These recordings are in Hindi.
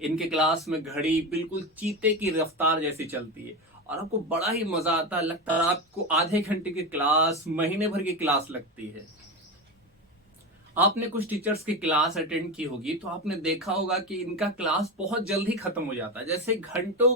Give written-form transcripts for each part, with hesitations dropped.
इनके क्लास में घड़ी बिल्कुल चीते की रफ्तार जैसी चलती है और आपको बड़ा ही मजा आता है। लगता है आपको आधे घंटे की क्लास महीने भर की क्लास लगती है। आपने कुछ टीचर्स की क्लास अटेंड की होगी तो आपने देखा होगा कि इनका क्लास बहुत जल्दी खत्म हो जाता है, जैसे घंटों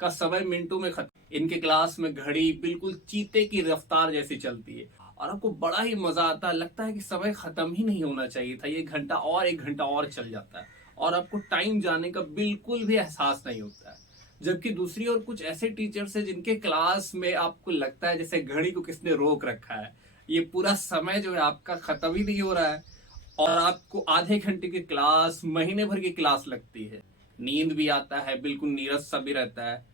का समय मिनटों में खत्म। इनके क्लास में घड़ी बिल्कुल चीते की रफ्तार जैसी चलती है और आपको बड़ा ही मजा आता है। लगता है कि समय खत्म ही नहीं होना चाहिए था, ये घंटा और एक घंटा और चल जाता है और आपको टाइम जाने का बिल्कुल भी एहसास नहीं होता है। जबकि दूसरी ओर कुछ ऐसे टीचर्स हैं जिनके क्लास में आपको लगता है जैसे घड़ी को किसने रोक रखा है, ये पूरा समय जो है आपका खत्म ही नहीं हो रहा है और आपको आधे घंटे की क्लास महीने भर की क्लास लगती है। नींद भी आता है, बिल्कुल नीरस सा भी रहता है।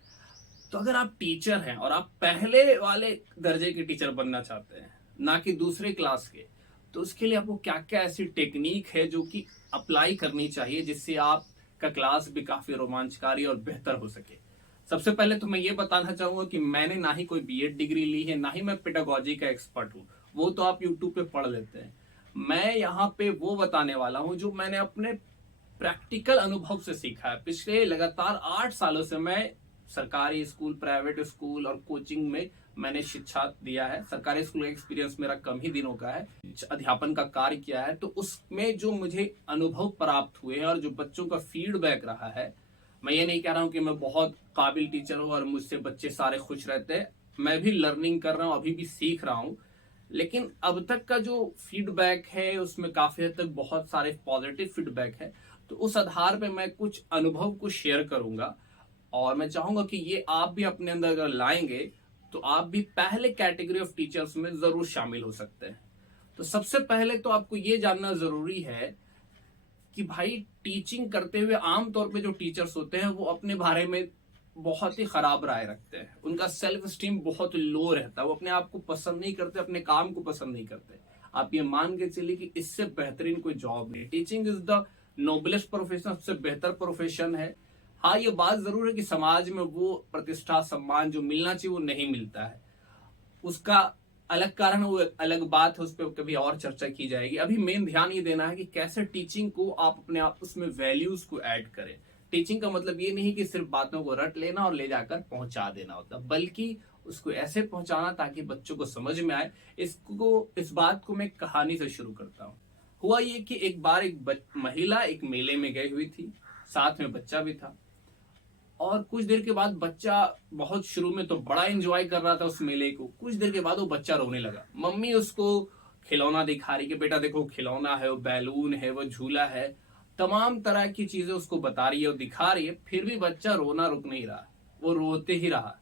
तो अगर आप टीचर हैं और आप पहले वाले दर्जे के टीचर बनना चाहते हैं, ना कि दूसरे क्लास के, तो उसके लिए आपको क्या क्या ऐसी टेक्निक है जो कि अप्लाई करनी चाहिए जिससे आपका क्लास भी काफी रोमांचकारी और बेहतर हो सके। सबसे पहले तो मैं ये बताना चाहूंगा कि मैंने ना ही कोई बीएड डिग्री ली है, ना ही मैं पेडागोजी का एक्सपर्ट हूँ। वो तो आप यूट्यूब पे पढ़ लेते हैं। मैं यहाँ पे वो बताने वाला हूँ जो मैंने अपने प्रैक्टिकल अनुभव से सीखा है। पिछले लगातार 8 सालों से मैं सरकारी स्कूल, प्राइवेट स्कूल और कोचिंग में मैंने शिक्षा दिया है। सरकारी स्कूल का एक्सपीरियंस मेरा कम ही दिनों का है, अध्यापन का कार्य किया है। तो उसमें जो मुझे अनुभव प्राप्त हुए हैं और जो बच्चों का फीडबैक रहा है, मैं ये नहीं कह रहा हूँ कि मैं बहुत काबिल टीचर हूँ और मुझसे बच्चे सारे खुश रहते हैं। मैं भी लर्निंग कर रहा हूँ, अभी भी सीख रहा हूँ। लेकिन अब तक का जो फीडबैक है उसमें काफी हद तक बहुत सारे पॉजिटिव फीडबैक है। तो उस आधार पे मैं कुछ अनुभव को शेयर करूंगा और मैं चाहूंगा कि ये आप भी अपने अंदर अगर लाएंगे तो आप भी पहले कैटेगरी ऑफ टीचर्स में जरूर शामिल हो सकते हैं। तो सबसे पहले तो आपको ये जानना जरूरी है कि भाई टीचिंग करते हुए आमतौर पे जो टीचर्स होते हैं वो अपने बारे में बहुत ही खराब राय रखते हैं। उनका सेल्फ स्टीम बहुत लो रहता है, वो अपने आप को पसंद नहीं करते, अपने काम को पसंद नहीं करते। आप ये मान के चलिए कि इससे बेहतरीन कोई जॉब नहीं। Teaching is the noblest profession, सबसे बेहतर प्रोफेशन है। हाँ, ये बात जरूर है कि समाज में वो प्रतिष्ठा सम्मान जो मिलना चाहिए वो नहीं मिलता है। उसका अलग कारण, वो अलग बात है, उस पर कभी और चर्चा की जाएगी। अभी मेन ध्यान ये देना है कि कैसे टीचिंग को आप अपने आप उसमें वैल्यूज को ऐड करें। टीचिंग का मतलब ये नहीं कि सिर्फ बातों को रट लेना और ले जाकर पहुंचा देना होता, बल्कि उसको ऐसे पहुंचाना ताकि बच्चों को समझ में आए। इस बात को मैं कहानी से शुरू करता हूँ। हुआ ये कि एक बार एक महिला एक मेले में गई हुई थी, साथ में बच्चा भी था। और कुछ देर के बाद बच्चा, बहुत शुरू में तो बड़ा एंजॉय कर रहा था उस मेले को, कुछ देर के बाद वो बच्चा रोने लगा। मम्मी उसको खिलौना दिखा रही कि बेटा देखो खिलौना है, वो बैलून है, वो झूला है, तमाम तरह की चीजें उसको बता रही है और दिखा रही है। फिर भी बच्चा रोना रुक नहीं रहा, वो रोते ही रहा,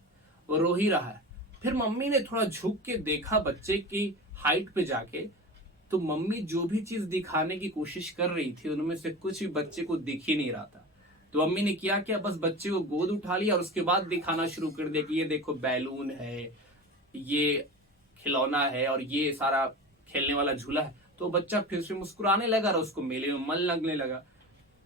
वो रो ही रहा है। फिर मम्मी ने थोड़ा झुक के देखा बच्चे की हाइट पे जाके, तो मम्मी जो भी चीज दिखाने की कोशिश कर रही थी उनमें से कुछ भी बच्चे को दिख ही नहीं रहा था। तो मम्मी ने किया क्या, बस बच्चे को गोद उठा लिया और उसके बाद दिखाना शुरू कर दिया कि ये देखो बैलून है, ये खिलौना है और ये सारा खेलने वाला झूला है। तो बच्चा फिर से मुस्कुराने लगा और उसको मेले में मन लगने लगा।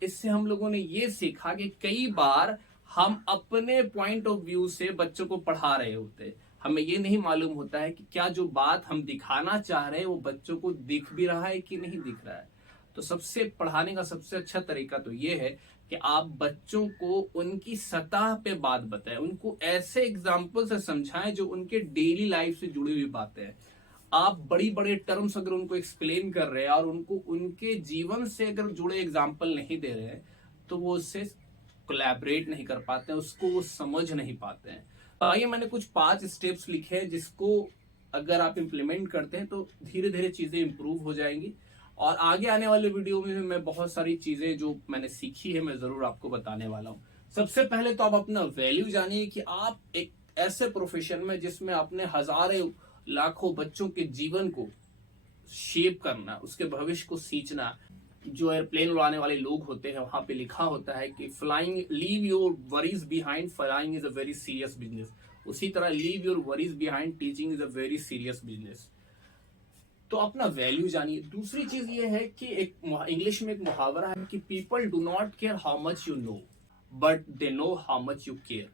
इससे हम लोगों ने ये सीखा कि कई बार हम अपने पॉइंट ऑफ व्यू से बच्चों को पढ़ा रहे होते हैं। हमें ये नहीं मालूम होता है कि क्या जो बात हम दिखाना चाह रहे हैं वो बच्चों को दिख भी रहा है कि नहीं दिख रहा है। तो सबसे पढ़ाने का सबसे अच्छा तरीका तो ये है कि आप बच्चों को उनकी सतह पे बात बताएं, उनको ऐसे एग्जाम्पल से समझाएं जो उनके डेली लाइफ से जुड़ी हुई बातें हैं। आप बड़ी बड़े टर्म्स अगर उनको एक्सप्लेन कर रहे हैं और उनको उनके जीवन से अगर जुड़े एग्जाम्पल नहीं दे रहे हैं तो वो उससे कोलैबोरेट नहीं कर पाते हैं, उसको वो समझ नहीं पाते हैं। तो आइए, मैंने कुछ 5 स्टेप्स लिखे हैं जिसको अगर आप इम्प्लीमेंट करते हैं तो धीरे धीरे चीजें इंप्रूव हो जाएंगी। और आगे आने वाले वीडियो में मैं बहुत सारी चीजें जो मैंने सीखी है मैं जरूर आपको बताने वाला हूँ। सबसे पहले तो आप अपना वैल्यू जानिए कि आप एक ऐसे प्रोफेशन में जिसमें आपने हजारों लाखों बच्चों के जीवन को शेप करना, उसके भविष्य को सींचना। जो एयरप्लेन उड़ाने वाले लोग होते हैं वहां पे लिखा होता है कि flying, leave your worries behind, flying is a very serious business. उसी तरह leave your worries behind, teaching is a very serious business. तो अपना वैल्यू जानिए। दूसरी चीज ये है कि एक इंग्लिश में एक मुहावरा है कि people do not care how much you know, but they know how much you care.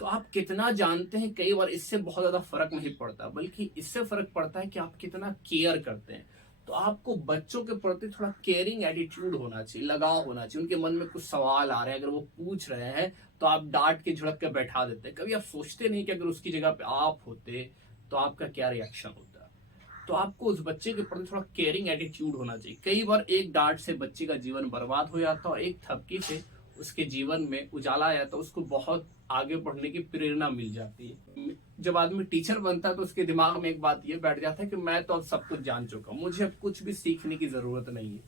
तो आप कितना जानते हैं, कई बार इससे बहुत ज्यादा फर्क नहीं पड़ता, बल्कि इससे फर्क पड़ता है कि आप कितना केयर करते हैं। तो आपको बच्चों के प्रति थोड़ा केयरिंग एटीट्यूड होना चाहिए, लगाव होना चाहिए। उनके मन में कुछ सवाल आ रहे हैं, अगर वो पूछ रहे हैं तो आप डांट के झिड़क के बैठा देते हैं। कभी आप सोचते नहीं कि अगर उसकी जगह पे आप होते तो आपका क्या रिएक्शन होता। तो आपको उस बच्चे के प्रति थोड़ा केयरिंग एटीट्यूड होना चाहिए। कई बार एक डांट से बच्चे का जीवन बर्बाद हो जाता है और एक थपकी से उसके जीवन में उजाला आ जाता है, उसको बहुत आगे बढ़ने की प्रेरणा मिल जाती है। जब आदमी टीचर बनता है तो उसके दिमाग में एक बात ये बैठ जाता है कि मैं तो अब सब कुछ जान चुका हूं, मुझे अब कुछ भी सीखने की जरूरत नहीं है।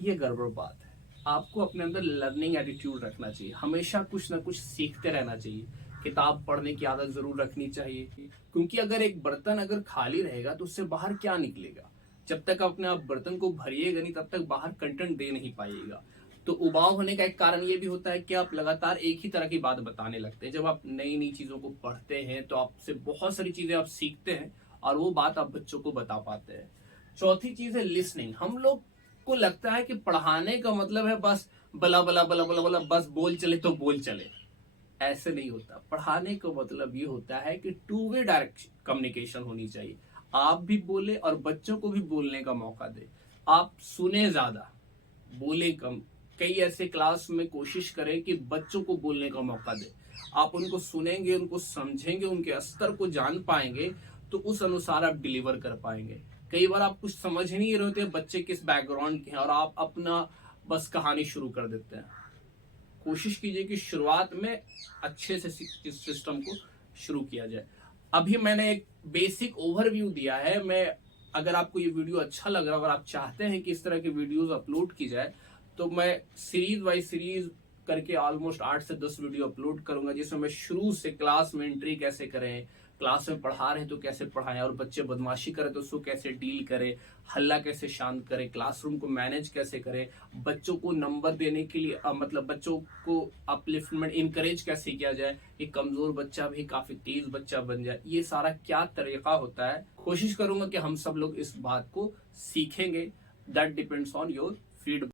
ये गड़बड़ बात है। आपको अपने अंदर लर्निंग एटीट्यूड रखना चाहिए, हमेशा कुछ ना कुछ सीखते रहना चाहिए। किताब पढ़ने की आदत जरूर रखनी चाहिए, क्योंकि अगर एक बर्तन अगर खाली रहेगा तो उससे बाहर क्या निकलेगा। जब तक अपने आप बर्तन को भरिएगा नहीं तब तक बाहर कंटेंट दे नहीं पाइएगा। तो उबाऊ होने का एक कारण ये भी होता है कि आप लगातार एक ही तरह की बात बताने लगते हैं। जब आप नई नई चीजों को पढ़ते हैं तो आपसे बहुत सारी चीजें आप सीखते हैं और वो बात आप बच्चों को बता पाते हैं। चौथी चीज है लिसनिंग। हम लोग को लगता है कि पढ़ाने का मतलब है बस बला बला बला बला बला, बस बोल चले तो बोल चले। ऐसे नहीं होता। पढ़ाने का मतलब ये होता है कि टू वे डायरेक्ट कम्युनिकेशन होनी चाहिए। आप भी बोले और बच्चों को भी बोलने का मौका दे। आप सुने ज्यादा, बोले कम। कई ऐसे क्लास में कोशिश करें कि बच्चों को बोलने का मौका दे। आप उनको सुनेंगे, उनको समझेंगे, उनके स्तर को जान पाएंगे तो उस अनुसार आप डिलीवर कर पाएंगे। कई बार आप कुछ समझ नहीं रहे होते बच्चे किस बैकग्राउंड के हैं और आप अपना बस कहानी शुरू कर देते हैं। कोशिश कीजिए कि शुरुआत में अच्छे से सिस्टम को शुरू किया जाए। अभी मैंने एक बेसिक ओवरव्यू दिया है। मैं अगर आपको ये वीडियो अच्छा लग रहा है, अगर आप चाहते हैं कि इस तरह की वीडियोस अपलोड की जाए तो मैं सीरीज बाय सीरीज करके ऑलमोस्ट 8 से 10 वीडियो अपलोड करूंगा, जिसमें मैं शुरू से क्लास में एंट्री कैसे करें, क्लास में पढ़ा रहे हैं तो कैसे पढ़ाएं, और बच्चे बदमाशी करें तो उसको कैसे डील करें, हल्ला कैसे शांत करें, क्लासरूम को मैनेज कैसे करें, बच्चों को नंबर देने के लिए मतलब बच्चों को अपलिफ्टमेंट इनकरेज कैसे किया जाए कि कमजोर बच्चा भी काफी तेज बच्चा बन जाए। ये सारा क्या तरीका होता है, कोशिश करूंगा कि हम सब लोग इस बात को सीखेंगे। That depends on your feedback.